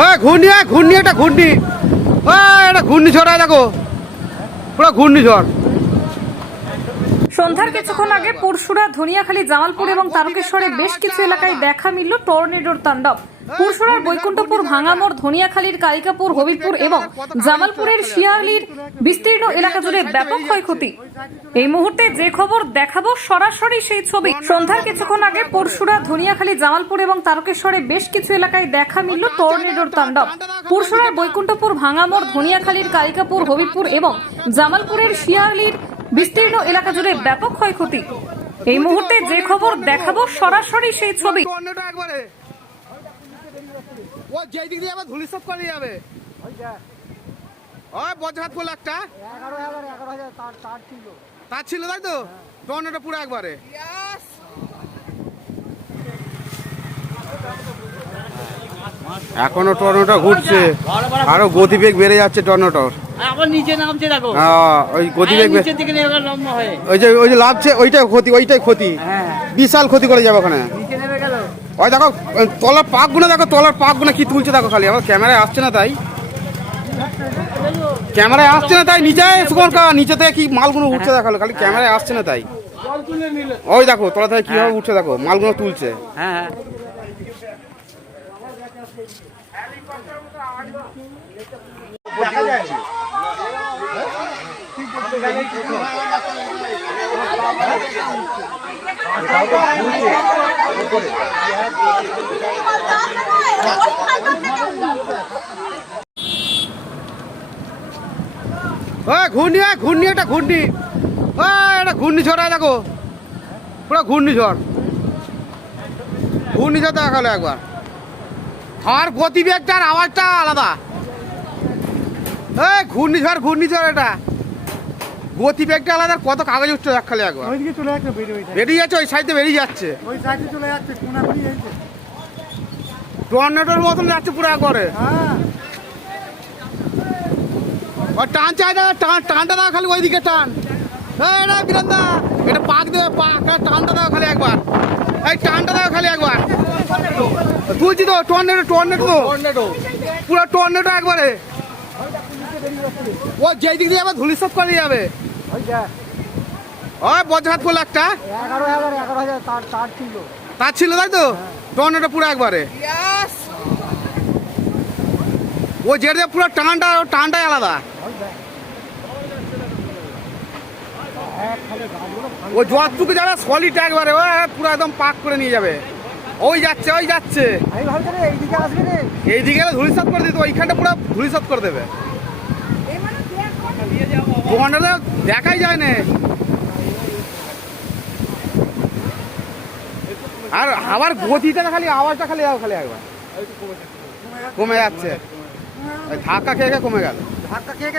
ওই ঘূর্ণি ঘূর্ণি একটা ঘূর্ণি একটা ঘূর্ণিঝড় দেখো পুরো ঘূর্ণিঝড়। সন্ধ্যার কিছুক্ষণ আগে পুরসুরা, ধনিয়াখালী, জামালপুর এবং তারকেশ্বরে বেশ কিছু এলাকায় দেখা মিলল টর্নেডোর তাণ্ডব। পুরসুরার বৈকুণ্ঠপুর, ভাঙামোড়, ধনিয়াখালীর কালিকাপুর, হবিপুর এবং জামালপুরের শিয়ালির বিস্তীর্ণ এলাকা জুড়ে ব্যাপক ক্ষয়ক্ষতি। এই মুহূর্তে যে খবর দেখাবো সরাসরি সেই ছবি। সন্ধ্যার কিছুক্ষণ আগে পুরসুরা, ধনিয়াখালী, জামালপুর এবং তারকেশ্বরে বেশ কিছু এলাকায় দেখা মিলল টর্নেডোর তাণ্ডব। পুরসুরার বৈকুণ্ঠপুর, ভাঙামোড়, ধনিয়াখালীর কালিকাপুর, হবিপুর এবং জামালপুরের শিয়ালির বিস্তীর্ণ এলাকা জুড়ে ব্যাপক ক্ষয়ক্ষতি। এই মুহূর্তে যে খবর দেখাবো সরাসরি সেই ছবি। ও যেই দিক দিয়ে আবার ধুলিসাৎ করে যাবে। ওই বজ্রঘাত পড়লো একটা 11,000 তার ছিল তাই তো টর্নেডো পুরো একবারে। এখনো টর্নেডো ঘুরছে, আরো গতিবেগ বেড়ে যাচ্ছে টর্নেডোর। আবার নিচে নামছে দেখো। ওই গতিবেগ নিচের দিকে নেমে গেল লম্বা হয়ে। ওই যে লাভছে ওইটাই ক্ষতি বিশাল ক্ষতি করে যাবে ওখানে। নিচে নেমে গেল। ওই দেখো তলার পাকগুলো দেখো, তলার পাকগুলো কি তুলছে দেখো। খালি আমার ক্যামেরায় আসছে না তাই, ক্যামেরায় আসছে না তাই নিচে নিচে থেকে কি মালগুলো উঠছে দেখালো, খালি ক্যামেরায় আসছে না তাই। ওই দেখো তলা থেকে কিভাবে উঠছে দেখো, মালগুলো তুলছে। হ্যাঁ ঘূর্ণি একটা ঘূর্ণি একটা ঘূর্ণিঝড় দেখো পুরো ঘূর্ণিঝড় দেখালো একবার। আর গতিবেগটার আওয়াজটা আলাদা। ঘূর্ণিঝড় এটা গতিবেগটা আলাদা। কত কাগজ উঠছে দেখ খালি একবার। বেরিয়ে যাচ্ছে ওই সাইডে, বেরিয়ে যাচ্ছে টর্নেডোর মতন যাচ্ছে পুরো একবারে। টান চাই না, টানটা দাও খালি ওইদিকে টান। বিরান্দা এটা পাক দেবে, টানটা দাও খালি একবার। এই টানটা দাও খালি একবার। তুলছি তো টর্নেডো পুরো টর্নেডো একবারে। ও যেই দিক দিয়ে আবার ধুলিসাৎ করে যাবে। ওই বজ্রঘাত পড়লো একটা 11,000 তার ছিল তাই তো টর্নেডো পুরো একবারে। ও যেটা পুরো টানটাই আলাদা। ও যতটুকু যাবে সলিড একবারে, ও পুরো একদম পাক করে নিয়ে যাবে। ওই যাচ্ছে এইদিকে ধুলিসাৎ করে দিত, ওইখানটা পুরো ধুলিসাৎ করে দেবে। ওখানটা দেখাই যায় না। আর হাওয়ার গতিটা খালি, আওয়াজটা খালি একবার কমে যাচ্ছে। ধাক্কা খেয়ে কমে গেল।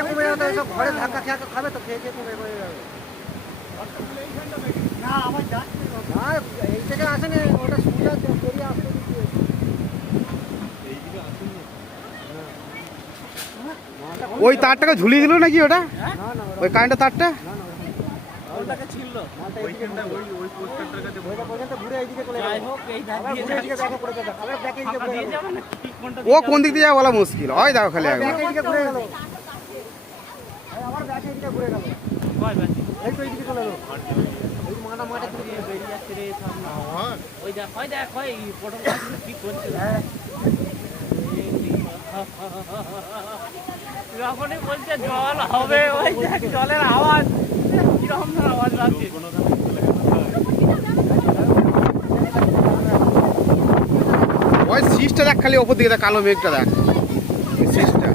কমে যাবে। সব ঘরে ধাক্কা খেয়ে খাবে তো, খেয়ে কমে যাবে। না আমার যাচ্ছে না, এই থেকে আসেনি, ওটা শুনে বেরিয়ে আসতে দিচ্ছে। ওই তারটাকে ঝুলিয়ে দিল নাকি ওটা, ওই কারেন্টের তারটা। ও কোন দিক দিয়ে যাবে বলা মুশকিল। ওই দেখো খালি একবার যখনই বলছে জল হবে, ওই দেখ জলের আওয়াজ কিরকম আওয়াজ লাগছে। ওই শীষটা দেখ খালি ওপর দিকে দেখ, কালো মেঘটা দেখ শীষটা।